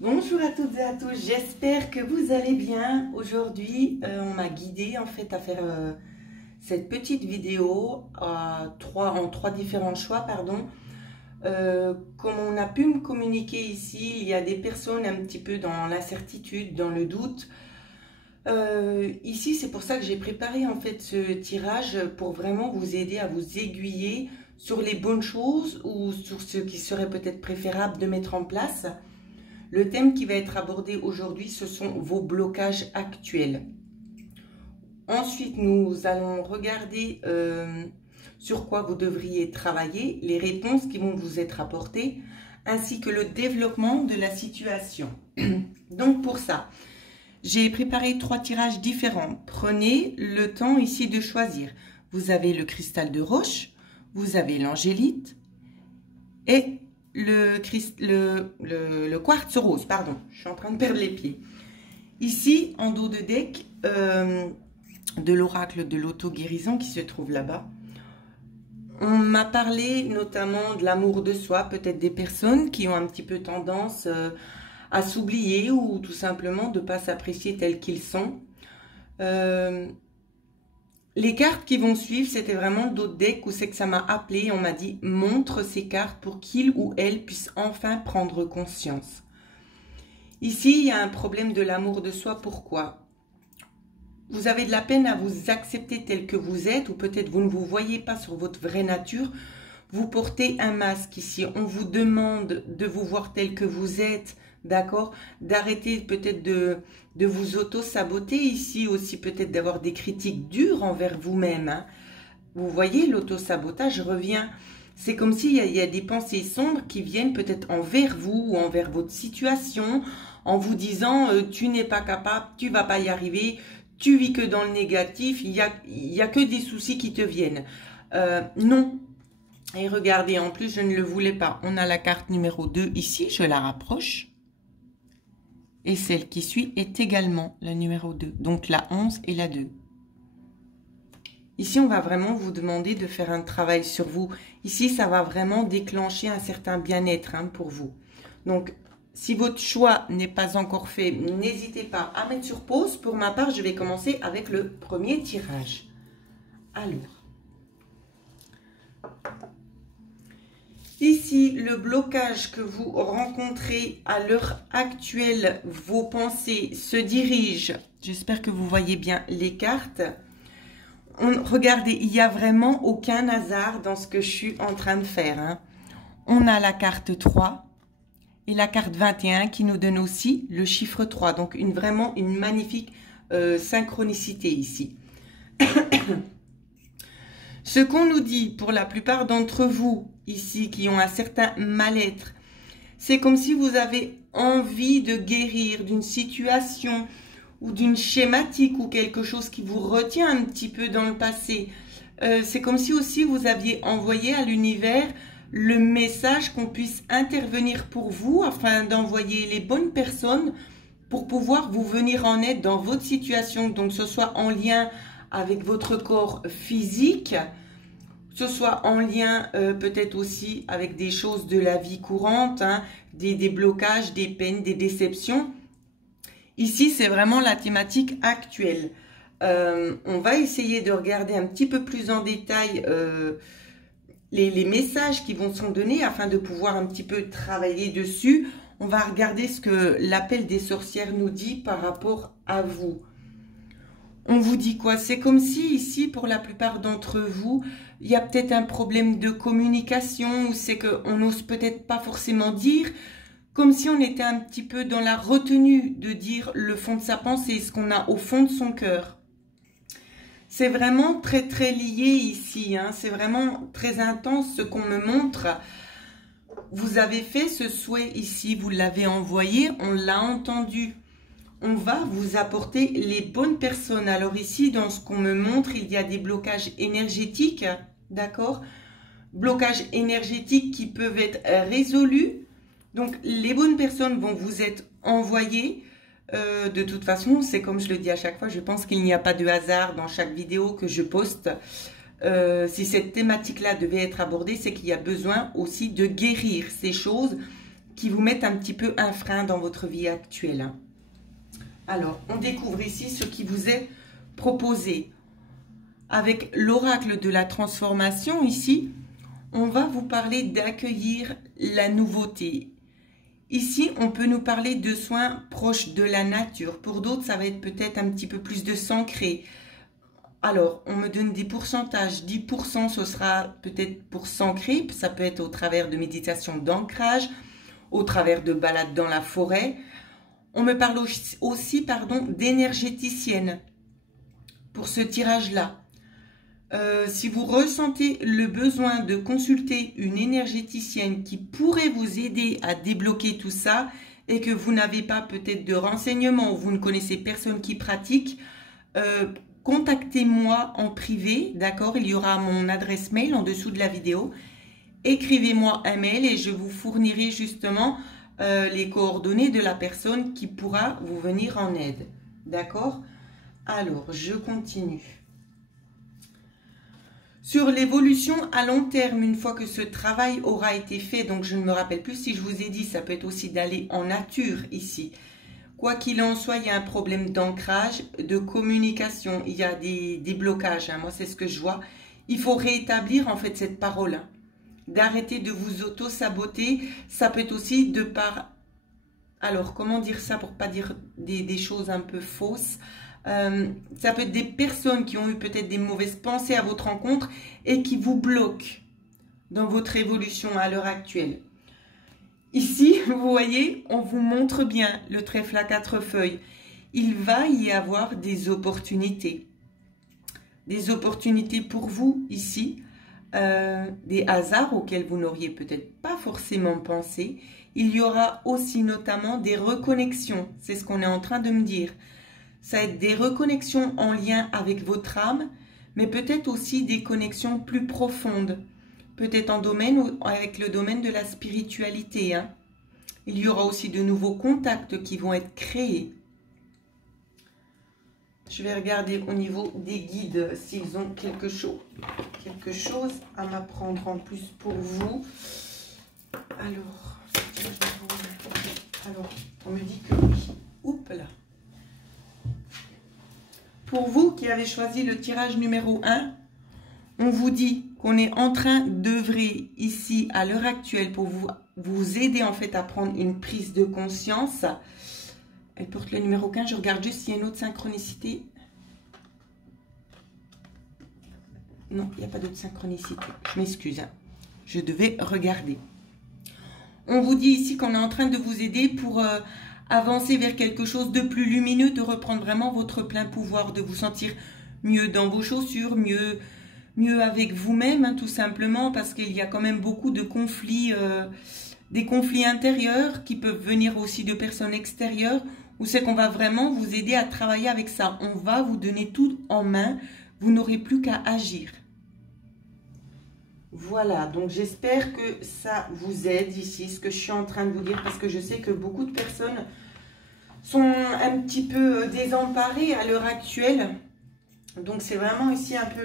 Bonjour à toutes et à tous, j'espère que vous allez bien. Aujourd'hui, on m'a guidée en fait à faire cette petite vidéo en trois différents choix, pardon. Comme on a pu me communiquer ici, il y a des personnes un petit peu dans l'incertitude, dans le doute. Ici, c'est pour ça que j'ai préparé en fait ce tirage pour vraiment vous aider à vous aiguiller sur les bonnes choses ou sur ce qui serait peut-être préférable de mettre en place. Le thème qui va être abordé aujourd'hui, ce sont vos blocages actuels. Ensuite, nous allons regarder sur quoi vous devriez travailler, les réponses qui vont vous être apportées, ainsi que le développement de la situation. Donc pour ça, j'ai préparé 3 tirages différents. Prenez le temps ici de choisir. Vous avez le cristal de roche, vous avez l'angélite et le quartz rose, pardon, je suis en train de perdre les pieds. Ici, en dos de deck, de l'oracle de l'auto-guérison qui se trouve là-bas, on m'a parlé notamment de l'amour de soi, peut-être des personnes qui ont un petit peu tendance à s'oublier ou tout simplement de ne pas s'apprécier tels qu'ils sont. Les cartes qui vont suivre, c'était vraiment d'autres decks où c'est que ça m'a appelé. On m'a dit, montre ces cartes pour qu'il ou elle puisse enfin prendre conscience. Ici, il y a un problème de l'amour de soi. Pourquoi? Vous avez de la peine à vous accepter tel que vous êtes, ou peut-être vous ne vous voyez pas sur votre vraie nature. Vous portez un masque ici. On vous demande de vous voir tel que vous êtes, d'accord? D'arrêter peut-être de vous auto-saboter ici aussi, peut-être d'avoir des critiques dures envers vous-même. Hein. Vous voyez, l'auto-sabotage revient. C'est comme s'il y a des pensées sombres qui viennent peut-être envers vous ou envers votre situation, en vous disant tu n'es pas capable, tu vas pas y arriver, tu vis que dans le négatif, il y a que des soucis qui te viennent. Non. Et regardez, en plus, je ne le voulais pas. On a la carte numéro 2 ici, je la rapproche. Et celle qui suit est également la numéro 2. Donc la 11 et la 2. Ici, on va vraiment vous demander de faire un travail sur vous. Ici, ça va vraiment déclencher un certain bien-être pour vous. Donc, si votre choix n'est pas encore fait, n'hésitez pas à mettre sur pause. Pour ma part, je vais commencer avec le premier tirage. Alors. Ici, le blocage que vous rencontrez à l'heure actuelle, vos pensées se dirigent. J'espère que vous voyez bien les cartes. Regardez, il n'y a vraiment aucun hasard dans ce que je suis en train de faire. Hein. On a la carte 3 et la carte 21 qui nous donne aussi le chiffre 3. Donc, vraiment une magnifique synchronicité ici. Ce qu'on nous dit pour la plupart d'entre vous ici qui ont un certain mal-être, c'est comme si vous avez envie de guérir d'une situation ou d'une schématique ou quelque chose qui vous retient un petit peu dans le passé. C'est comme si aussi vous aviez envoyé à l'univers le message qu'on puisse intervenir pour vous afin d'envoyer les bonnes personnes pour pouvoir vous venir en aide dans votre situation, donc ce soit en lien avec votre corps physique, que ce soit en lien peut-être aussi avec des choses de la vie courante, hein, des blocages, des peines, des déceptions. Ici, c'est vraiment la thématique actuelle. On va essayer de regarder un petit peu plus en détail les messages qui vont sont donnés afin de pouvoir un petit peu travailler dessus. On va regarder ce que l'appel des sorcières nous dit par rapport à vous. On vous dit quoi? C'est comme si ici, pour la plupart d'entre vous, il y a peut-être un problème de communication ou c'est qu'on n'ose peut-être pas forcément dire, comme si on était un petit peu dans la retenue de dire le fond de sa pensée, ce qu'on a au fond de son cœur. C'est vraiment très très lié ici, hein. C'est vraiment très intense ce qu'on me montre. Vous avez fait ce souhait ici, vous l'avez envoyé, on l'a entendu. On va vous apporter les bonnes personnes. Alors ici, dans ce qu'on me montre, il y a des blocages énergétiques, d'accord? Blocages énergétiques qui peuvent être résolus. Donc, les bonnes personnes vont vous être envoyées. De toute façon, c'est comme je le dis à chaque fois, je pense qu'il n'y a pas de hasard dans chaque vidéo que je poste. Si cette thématique-là devait être abordée, c'est qu'il y a besoin aussi de guérir ces choses qui vous mettent un petit peu un frein dans votre vie actuelle. Hein. Alors, on découvre ici ce qui vous est proposé. Avec l'oracle de la transformation, ici, on va vous parler d'accueillir la nouveauté. Ici, on peut nous parler de soins proches de la nature. Pour d'autres, ça va être peut-être un petit peu plus de s'ancrer. Alors, on me donne des pourcentages. 10%, ce sera peut-être pour s'ancrer. Ça peut être au travers de méditation d'ancrage, au travers de balades dans la forêt. On me parle aussi d'énergéticienne pour ce tirage-là. Si vous ressentez le besoin de consulter une énergéticienne qui pourrait vous aider à débloquer tout ça et que vous n'avez pas peut-être de renseignements ou vous ne connaissez personne qui pratique, contactez-moi en privé, d'accord? Il y aura mon adresse mail en dessous de la vidéo. Écrivez-moi un mail et je vous fournirai justement les coordonnées de la personne qui pourra vous venir en aide, d'accord? Alors, je continue. Sur l'évolution à long terme, une fois que ce travail aura été fait, donc je ne me rappelle plus si je vous ai dit, ça peut être aussi d'aller en nature ici. Quoi qu'il en soit, il y a un problème d'ancrage, de communication, il y a des blocages, hein. Moi c'est ce que je vois. Il faut rétablir en fait cette parole, hein. D'arrêter de vous auto-saboter, ça peut être aussi de par... Alors, comment dire ça pour pas dire des choses un peu fausses? Ça peut être des personnes qui ont eu peut-être des mauvaises pensées à votre rencontre et qui vous bloquent dans votre évolution à l'heure actuelle. Ici, vous voyez, on vous montre bien le trèfle à 4 feuilles. Il va y avoir des opportunités. Des opportunités pour vous ici, des hasards auxquels vous n'auriez peut-être pas forcément pensé. Il y aura aussi notamment des reconnexions, c'est ce qu'on est en train de me dire. Ça va être des reconnexions en lien avec votre âme, mais peut-être aussi des connexions plus profondes. Peut-être en domaine ou avec le domaine de la spiritualité. Hein. Il y aura aussi de nouveaux contacts qui vont être créés. Je vais regarder au niveau des guides s'ils ont quelque chose à m'apprendre en plus pour vous. Alors, on me dit que oui. Oups là. Pour vous qui avez choisi le tirage numéro 1, on vous dit qu'on est en train d'œuvrer ici à l'heure actuelle pour vous aider en fait à prendre une prise de conscience. Elle porte le numéro 15, je regarde juste s'il y a une autre synchronicité. Non, il n'y a pas d'autre synchronicité, je m'excuse, hein. Je devais regarder. On vous dit ici qu'on est en train de vous aider pour... avancer vers quelque chose de plus lumineux, de reprendre vraiment votre plein pouvoir, de vous sentir mieux dans vos chaussures, mieux avec vous-même, hein, tout simplement, parce qu'il y a quand même beaucoup de conflits, des conflits intérieurs qui peuvent venir aussi de personnes extérieures, où c'est qu'on va vraiment vous aider à travailler avec ça. On va vous donner tout en main, vous n'aurez plus qu'à agir. Voilà, donc j'espère que ça vous aide ici, ce que je suis en train de vous dire, parce que je sais que beaucoup de personnes sont un petit peu désemparées à l'heure actuelle. Donc c'est vraiment ici un peu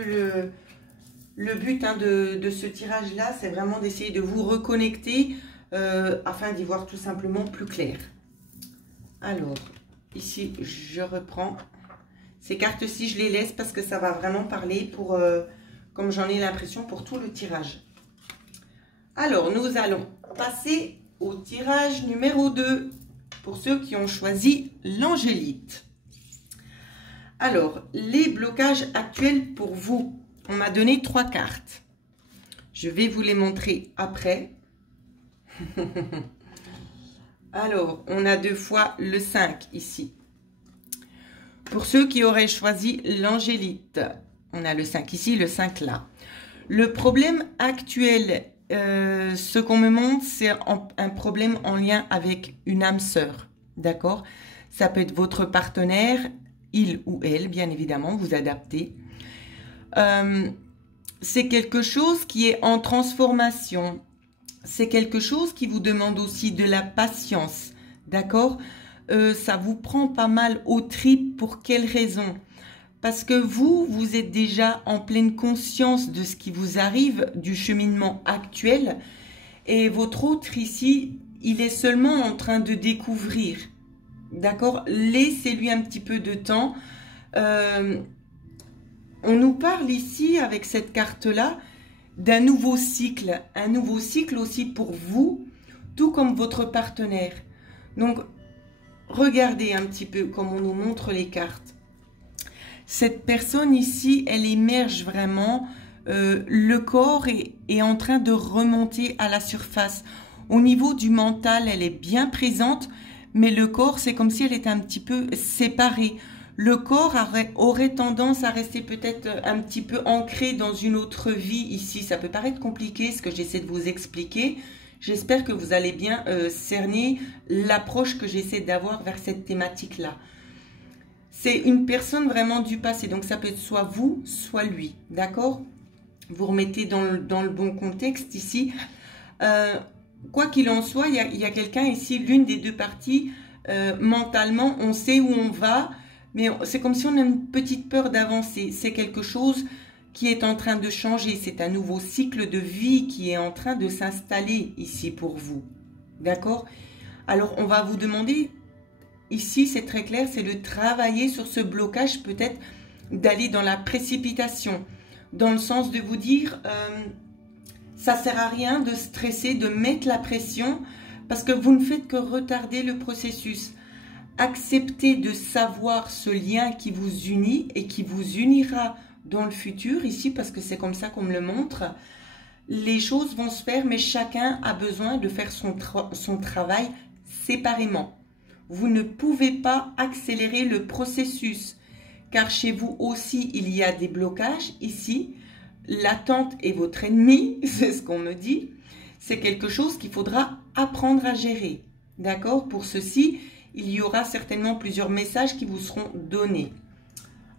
le but, hein, de ce tirage-là, c'est vraiment d'essayer de vous reconnecter afin d'y voir tout simplement plus clair. Alors, ici, je reprends. Ces cartes-ci, je les laisse parce que ça va vraiment parler pour... comme j'en ai l'impression pour tout le tirage. Alors, nous allons passer au tirage numéro 2 pour ceux qui ont choisi l'angélite. Alors, les blocages actuels pour vous. On m'a donné 3 cartes. Je vais vous les montrer après. Alors, on a 2 fois le 5 ici. Pour ceux qui auraient choisi l'angélite, on a le 5 ici, le 5 là. Le problème actuel, ce qu'on me montre, c'est un problème en lien avec une âme sœur. D'accord? Ça peut être votre partenaire, il ou elle, bien évidemment, vous adaptez. C'est quelque chose qui est en transformation. C'est quelque chose qui vous demande aussi de la patience. D'accord? Ça vous prend pas mal aux tripes. Pour quelle raison? Parce que vous êtes déjà en pleine conscience de ce qui vous arrive, du cheminement actuel. Et votre autre ici, il est seulement en train de découvrir. D'accord? Laissez-lui un petit peu de temps. On nous parle ici, avec cette carte-là, d'un nouveau cycle. Un nouveau cycle aussi pour vous, tout comme votre partenaire. Donc, regardez un petit peu comme on nous montre les cartes. Cette personne ici, elle émerge vraiment. Le corps est en train de remonter à la surface. Au niveau du mental, elle est bien présente, mais le corps, c'est comme si elle était un petit peu séparée. Le corps aurait tendance à rester peut-être un petit peu ancré dans une autre vie ici. Ça peut paraître compliqué ce que j'essaie de vous expliquer. J'espère que vous allez bien cerner l'approche que j'essaie d'avoir vers cette thématique-là. C'est une personne vraiment du passé, donc ça peut être soit vous, soit lui, d'accord? Vous remettez dans le bon contexte ici. Quoi qu'il en soit, il y a quelqu'un ici, l'une des deux parties, mentalement, on sait où on va, mais c'est comme si on a une petite peur d'avancer. C'est quelque chose qui est en train de changer. C'est un nouveau cycle de vie qui est en train de s'installer ici pour vous. D'accord? Alors, on va vous demander, ici, c'est très clair, c'est de travailler sur ce blocage, peut-être d'aller dans la précipitation, dans le sens de vous dire, ça sert à rien de stresser, de mettre la pression, parce que vous ne faites que retarder le processus. Acceptez de savoir ce lien qui vous unit et qui vous unira dans le futur, ici, parce que c'est comme ça qu'on me le montre. Les choses vont se faire, mais chacun a besoin de faire son travail séparément. Vous ne pouvez pas accélérer le processus, car chez vous aussi, il y a des blocages. Ici, l'attente est votre ennemi, c'est ce qu'on me dit. C'est quelque chose qu'il faudra apprendre à gérer. D'accord? Pour ceci, il y aura certainement plusieurs messages qui vous seront donnés.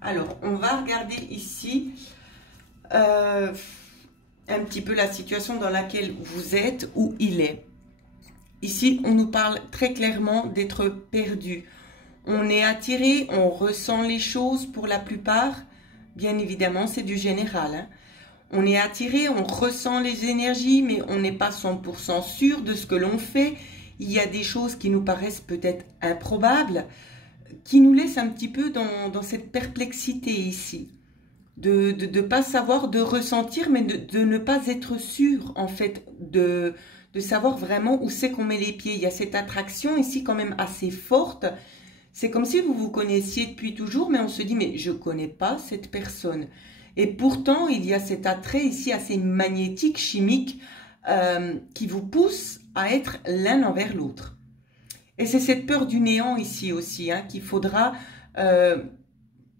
Alors, on va regarder ici un petit peu la situation dans laquelle vous êtes, où il est. Ici, on nous parle très clairement d'être perdu. On est attiré, on ressent les choses pour la plupart. Bien évidemment, c'est du général. Hein. On est attiré, on ressent les énergies, mais on n'est pas 100% sûr de ce que l'on fait. Il y a des choses qui nous paraissent peut-être improbables, qui nous laissent un petit peu dans cette perplexité ici. De ne pas savoir, de ressentir, mais de ne pas être sûr, en fait, de savoir vraiment où c'est qu'on met les pieds. Il y a cette attraction ici quand même assez forte. C'est comme si vous vous connaissiez depuis toujours, mais on se dit, mais je ne connais pas cette personne. Et pourtant, il y a cet attrait ici assez magnétique, chimique, qui vous pousse à être l'un envers l'autre. Et c'est cette peur du néant ici aussi, hein, qu'il faudra,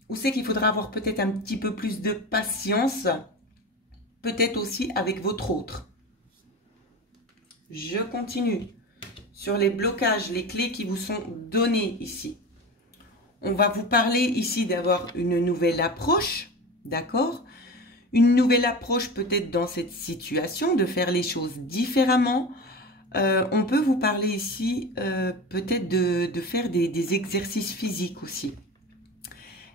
où c'est qu'il faudra avoir peut-être un petit peu plus de patience, peut-être aussi avec votre autre. Je continue sur les blocages, les clés qui vous sont données ici. On va vous parler ici d'avoir une nouvelle approche, d'accord? Une nouvelle approche peut-être dans cette situation, de faire les choses différemment. On peut vous parler ici peut-être de faire des exercices physiques aussi.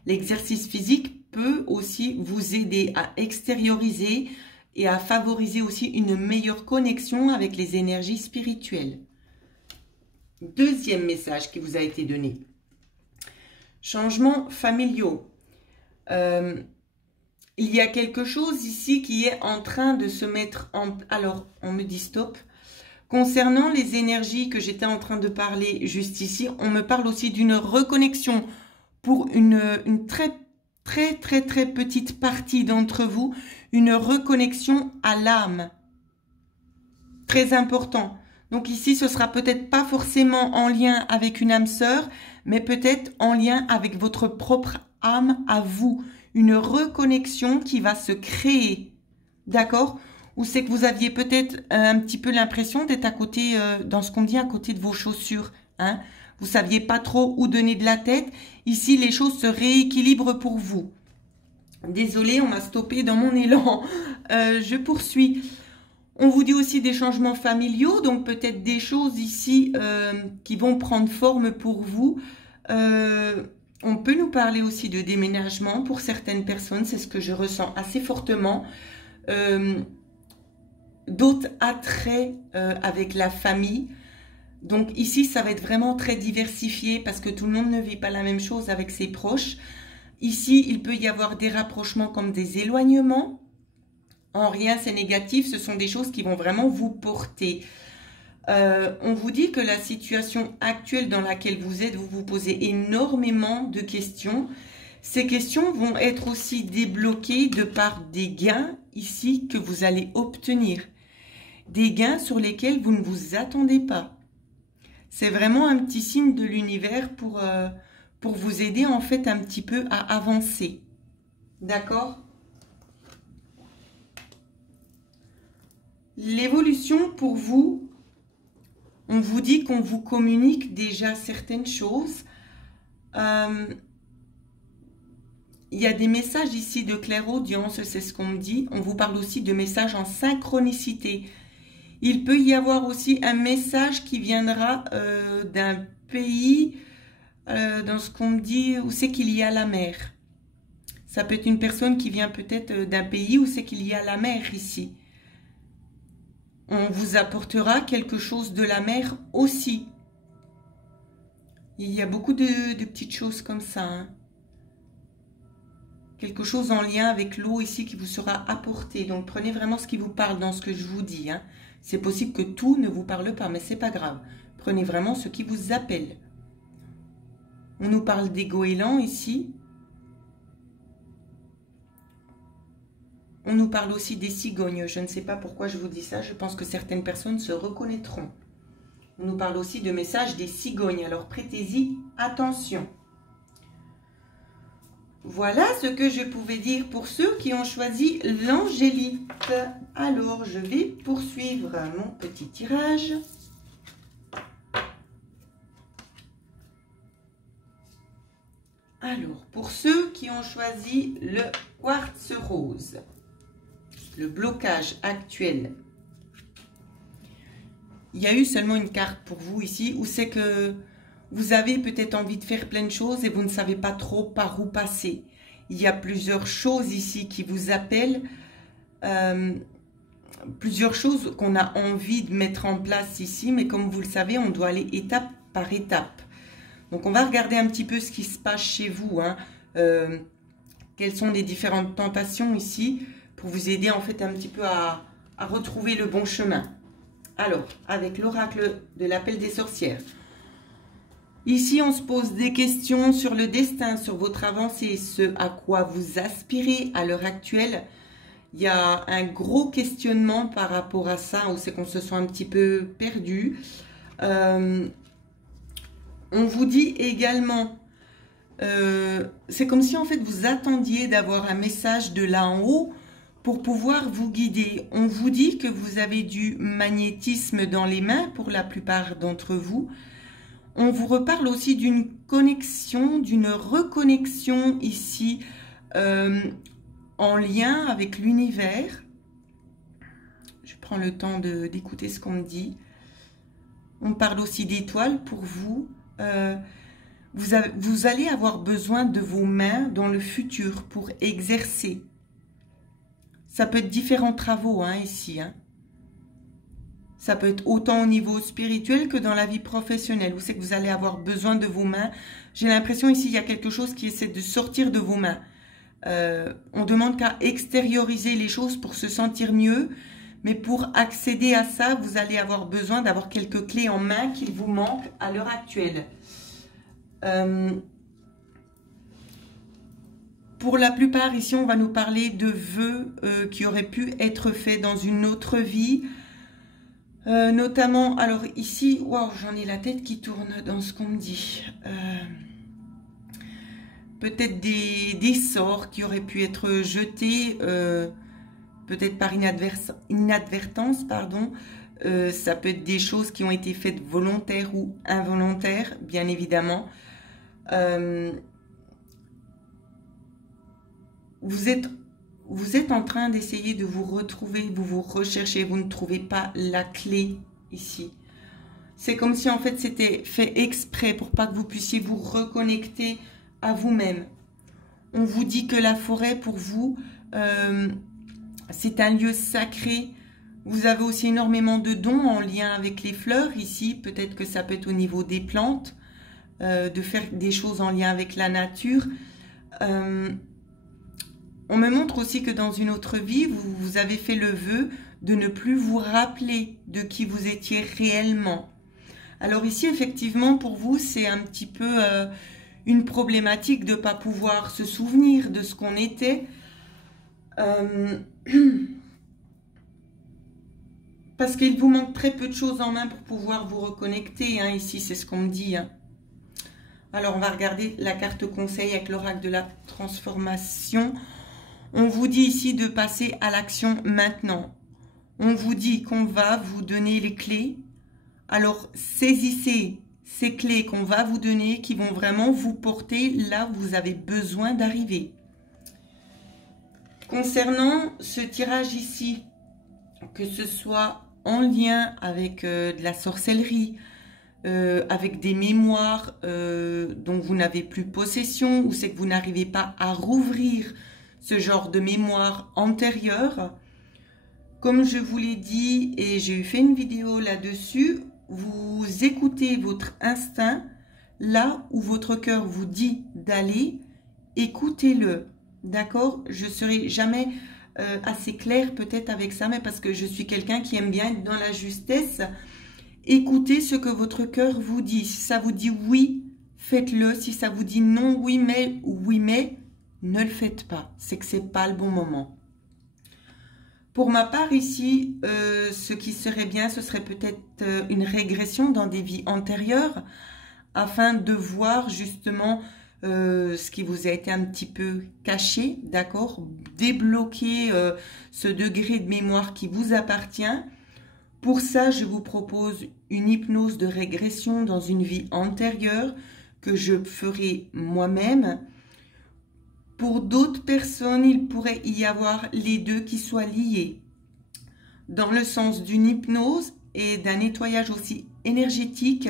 L'exercice physique peut aussi vous aider à extérioriser et à favoriser aussi une meilleure connexion avec les énergies spirituelles. Deuxième message qui vous a été donné. Changements familiaux. Il y a quelque chose ici qui est en train de se mettre en... Alors, on me dit stop. Concernant les énergies que j'étais en train de parler juste ici, on me parle aussi d'une reconnexion pour une très petite partie d'entre vous, une reconnexion à l'âme. Très important. Donc ici, ce sera peut-être pas forcément en lien avec une âme sœur, mais peut-être en lien avec votre propre âme à vous. Une reconnexion qui va se créer. D'accord? Ou c'est que vous aviez peut-être un petit peu l'impression d'être à côté, dans ce qu'on dit, à côté de vos chaussures. Hein? Vous ne saviez pas trop où donner de la tête. Ici, les choses se rééquilibrent pour vous. Désolée, on m'a stoppé dans mon élan. Je poursuis. On vous dit aussi des changements familiaux, donc peut-être des choses ici qui vont prendre forme pour vous. On peut nous parler aussi de déménagement pour certaines personnes, c'est ce que je ressens assez fortement. D'autres attraits avec la famille. Donc ici, ça va être vraiment très diversifié parce que tout le monde ne vit pas la même chose avec ses proches. Ici, il peut y avoir des rapprochements comme des éloignements. En rien, c'est négatif. Ce sont des choses qui vont vraiment vous porter. On vous dit que la situation actuelle dans laquelle vous êtes, vous vous posez énormément de questions. Ces questions vont être aussi débloquées de par des gains ici que vous allez obtenir. Des gains sur lesquels vous ne vous attendez pas. C'est vraiment un petit signe de l'univers pour vous aider en fait un petit peu à avancer. D'accord? L'évolution pour vous, on vous dit qu'on vous communique déjà certaines choses. Il y a des messages ici de clairaudience, c'est ce qu'on me dit. On vous parle aussi de messages en synchronicité. Il peut y avoir aussi un message qui viendra d'un pays, dans ce qu'on me dit, où c'est qu'il y a la mer. Ça peut être une personne qui vient peut-être d'un pays où c'est qu'il y a la mer ici. On vous apportera quelque chose de la mer aussi. Il y a beaucoup de petites choses comme ça. Hein. Quelque chose en lien avec l'eau ici qui vous sera apporté. Donc prenez vraiment ce qui vous parle dans ce que je vous dis. Hein. C'est possible que tout ne vous parle pas, mais c'est pas grave. Prenez vraiment ce qui vous appelle. On nous parle des goélands ici. On nous parle aussi des cigognes. Je ne sais pas pourquoi je vous dis ça. Je pense que certaines personnes se reconnaîtront. On nous parle aussi de messages des cigognes. Alors prêtez-y attention. Voilà ce que je pouvais dire pour ceux qui ont choisi l'angélite. Alors, je vais poursuivre mon petit tirage. Alors, pour ceux qui ont choisi le quartz rose, le blocage actuel, il y a eu seulement une carte pour vous ici, où c'est que vous avez peut-être envie de faire plein de choses et vous ne savez pas trop par où passer. Il y a plusieurs choses ici qui vous appellent, plusieurs choses qu'on a envie de mettre en place ici, mais comme vous le savez, on doit aller étape par étape. Donc on va regarder un petit peu ce qui se passe chez vous, hein. Quelles sont les différentes tentations ici, pour vous aider en fait un petit peu à retrouver le bon chemin. Alors, avec l'oracle de l'appel des sorcières. Ici, on se pose des questions sur le destin, sur votre avancée, ce à quoi vous aspirez à l'heure actuelle. Il y a un gros questionnement par rapport à ça, où c'est qu'on se sent un petit peu perdu. On vous dit également, c'est comme si en fait vous attendiez d'avoir un message de là en haut pour pouvoir vous guider. On vous dit que vous avez du magnétisme dans les mains pour la plupart d'entre vous. On vous reparle aussi d'une connexion, d'une reconnexion ici en lien avec l'univers. Je prends le temps d'écouter ce qu'on me dit. On parle aussi d'étoiles pour vous. Vous allez avoir besoin de vos mains dans le futur pour exercer. Ça peut être différents travaux hein, ici. Hein. Ça peut être autant au niveau spirituel que dans la vie professionnelle. Où c'est que vous allez avoir besoin de vos mains. J'ai l'impression ici, il y a quelque chose qui essaie de sortir de vos mains. On demande qu'à extérioriser les choses pour se sentir mieux. Mais pour accéder à ça, vous allez avoir besoin d'avoir quelques clés en main qu'il vous manque à l'heure actuelle. Pour la plupart, ici, on va nous parler de vœux qui auraient pu être faits dans une autre vie. Notamment, alors ici, waouh, j'en ai la tête qui tourne dans ce qu'on me dit. Peut-être des sorts qui auraient pu être jetés, peut-être par inadvertance, pardon. Ça peut être des choses qui ont été faites volontaires ou involontaires, bien évidemment. Vous êtes en train d'essayer de vous retrouver, vous vous recherchez, vous ne trouvez pas la clé ici. C'est comme si en fait c'était fait exprès pour pas que vous puissiez vous reconnecter à vous-même. On vous dit que la forêt pour vous, c'est un lieu sacré Vous avez aussi énormément de dons en lien avec les fleurs ici. Peut-être que ça peut être au niveau des plantes, de faire des choses en lien avec la nature. On me montre aussi que dans une autre vie, vous avez fait le vœu de ne plus vous rappeler de qui vous étiez réellement. Alors ici, effectivement, pour vous, c'est un petit peu une problématique de ne pas pouvoir se souvenir de ce qu'on était. Parce qu'il vous manque très peu de choses en main pour pouvoir vous reconnecter. Hein, ici, c'est ce qu'on me dit. Hein. Alors, on va regarder la carte conseil avec l'oracle de la transformation. On vous dit ici de passer à l'action maintenant. On vous dit qu'on va vous donner les clés. Alors, saisissez ces clés qu'on va vous donner qui vont vraiment vous porter là où vous avez besoin d'arriver. Concernant ce tirage ici, que ce soit en lien avec de la sorcellerie, avec des mémoires dont vous n'avez plus possession, ou c'est que vous n'arrivez pas à rouvrir ce genre de mémoire antérieure, comme je vous l'ai dit et j'ai fait une vidéo là-dessus, vous écoutez votre instinct, là où votre cœur vous dit d'aller, écoutez-le, d'accord? Je ne serai jamais assez claire peut-être avec ça, mais parce que je suis quelqu'un qui aime bien être dans la justesse. Écoutez ce que votre cœur vous dit. Si ça vous dit oui, faites-le. Si ça vous dit non, oui mais, ne le faites pas. C'est que c'est pas le bon moment. Pour ma part ici, ce qui serait bien, ce serait peut-être une régression dans des vies antérieures, afin de voir justement ce qui vous a été un petit peu caché, d'accord? Débloquer ce degré de mémoire qui vous appartient. Pour ça, je vous propose une hypnose de régression dans une vie antérieure que je ferai moi-même. Pour d'autres personnes, il pourrait y avoir les deux qui soient liés, dans le sens d'une hypnose et d'un nettoyage aussi énergétique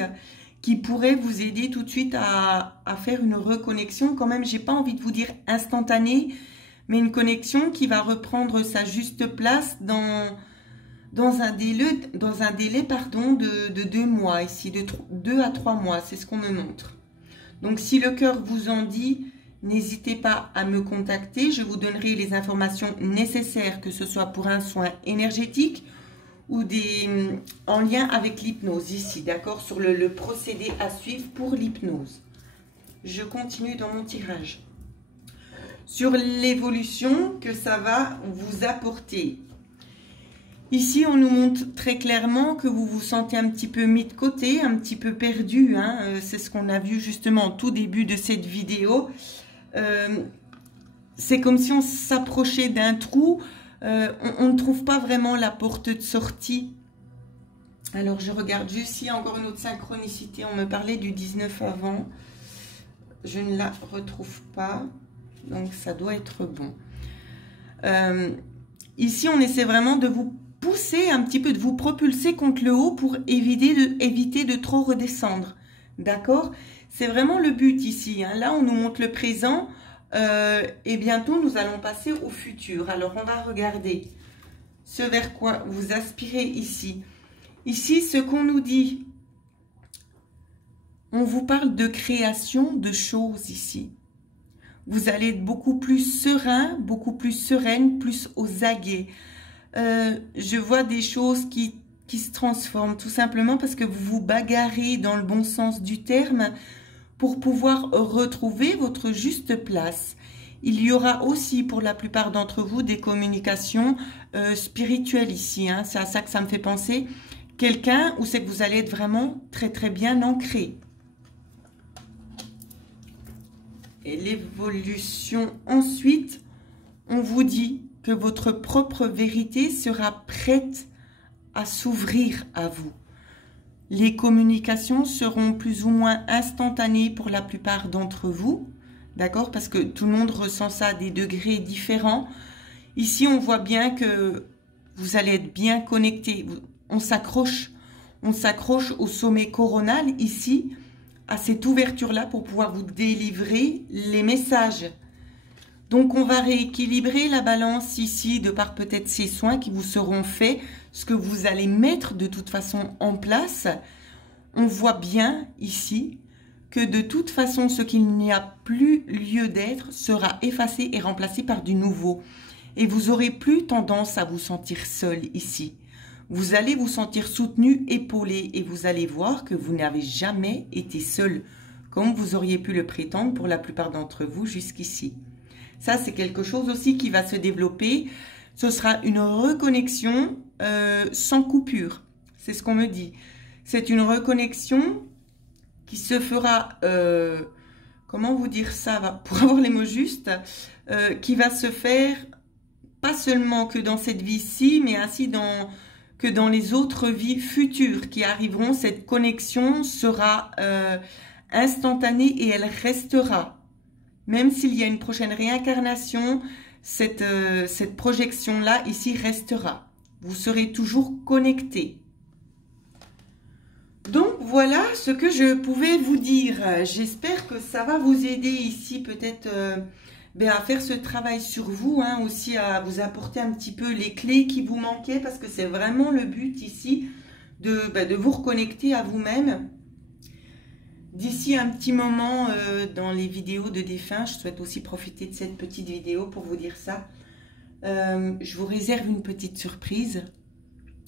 qui pourrait vous aider tout de suite à faire une reconnexion. Quand même, j'ai pas envie de vous dire instantanée, mais une connexion qui va reprendre sa juste place dans un délai de 2 mois, ici, de 2 à 3 mois, c'est ce qu'on me montre. Donc, si le cœur vous en dit, n'hésitez pas à me contacter, je vous donnerai les informations nécessaires, que ce soit pour un soin énergétique ou en lien avec l'hypnose ici, d'accord, sur le procédé à suivre pour l'hypnose. Je continue dans mon tirage. Sur l'évolution que ça va vous apporter. Ici, on nous montre très clairement que vous vous sentez un petit peu mis de côté, un petit peu perdu. Hein, c'est ce qu'on a vu justement au tout début de cette vidéo. C'est comme si on s'approchait d'un trou. On ne trouve pas vraiment la porte de sortie. Alors, je regarde juste ici, encore une autre synchronicité. On me parlait du 19 avant. Je ne la retrouve pas. Donc, ça doit être bon. Ici, on essaie vraiment de vous pousser un petit peu, de vous propulser contre le haut pour éviter de trop redescendre. D'accord? C'est vraiment le but ici. Hein. Là, on nous montre le présent. Et bientôt, nous allons passer au futur. Alors, on va regarder ce vers quoi vous aspirez ici. Ici, ce qu'on nous dit, on vous parle de création de choses ici. Vous allez être beaucoup plus serein, beaucoup plus sereine, plus aux aguets. Je vois des choses qui se transforment tout simplement parce que vous vous bagarrez dans le bon sens du terme pour pouvoir retrouver votre juste place. Il y aura aussi pour la plupart d'entre vous des communications spirituelles ici. Hein. C'est à ça que ça me fait penser. Quelqu'un où c'est que vous allez être vraiment très très bien ancré. Et l'évolution ensuite, on vous dit que votre propre vérité sera prête à s'ouvrir à vous. Les communications seront plus ou moins instantanées pour la plupart d'entre vous, d'accord? Parce que tout le monde ressent ça à des degrés différents. Ici, on voit bien que vous allez être bien connecté. On s'accroche au sommet coronal ici, à cette ouverture-là pour pouvoir vous délivrer les messages. Donc, on va rééquilibrer la balance ici de par peut-être ces soins qui vous seront faits, ce que vous allez mettre de toute façon en place. On voit bien ici que de toute façon, ce qu'il n'y a plus lieu d'être sera effacé et remplacé par du nouveau. Et vous aurez plus tendance à vous sentir seul ici. Vous allez vous sentir soutenu, épaulé et vous allez voir que vous n'avez jamais été seul, comme vous auriez pu le prétendre pour la plupart d'entre vous jusqu'ici. Ça, c'est quelque chose aussi qui va se développer. Ce sera une reconnexion sans coupure. C'est ce qu'on me dit. C'est une reconnexion qui se fera, comment vous dire ça, pour avoir les mots justes, qui va se faire pas seulement que dans cette vie-ci, mais ainsi que dans les autres vies futures qui arriveront. Cette connexion sera instantanée et elle restera. Même s'il y a une prochaine réincarnation, cette projection-là ici restera. Vous serez toujours connectés. Donc voilà ce que je pouvais vous dire. J'espère que ça va vous aider ici peut-être à faire ce travail sur vous, hein, aussi à vous apporter un petit peu les clés qui vous manquaient, parce que c'est vraiment le but ici de vous reconnecter à vous-même. D'ici un petit moment dans les vidéos de défunts, je souhaite aussi profiter de cette petite vidéo pour vous dire ça. Je vous réserve une petite surprise,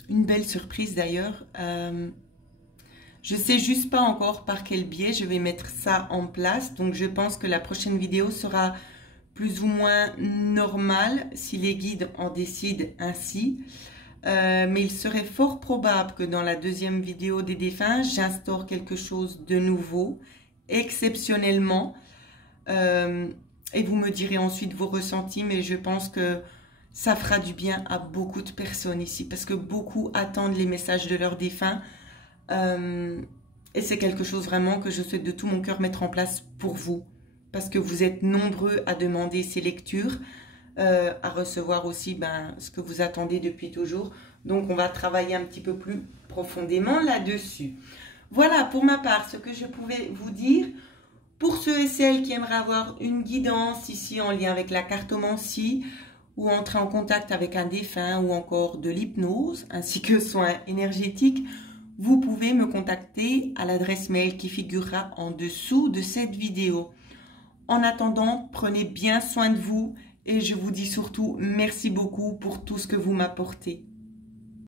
une belle surprise d'ailleurs. Je ne sais juste pas encore par quel biais je vais mettre ça en place. Donc, je pense que la prochaine vidéo sera plus ou moins normale si les guides en décident ainsi. Mais il serait fort probable que dans la deuxième vidéo des défunts, j'instaure quelque chose de nouveau, exceptionnellement. Et vous me direz ensuite vos ressentis, mais je pense que ça fera du bien à beaucoup de personnes ici. Parce que beaucoup attendent les messages de leurs défunts. Et c'est quelque chose vraiment que je souhaite de tout mon cœur mettre en place pour vous, parce que vous êtes nombreux à demander ces lectures, à recevoir aussi ce que vous attendez depuis toujours. Donc on va travailler un petit peu plus profondément là-dessus. Voilà pour ma part ce que je pouvais vous dire. Pour ceux et celles qui aimeraient avoir une guidance ici en lien avec la cartomancie, ou entrer en contact avec un défunt, ou encore de l'hypnose ainsi que soins énergétiques, vous pouvez me contacter à l'adresse mail qui figurera en dessous de cette vidéo. En attendant, prenez bien soin de vous et je vous dis surtout merci beaucoup pour tout ce que vous m'apportez.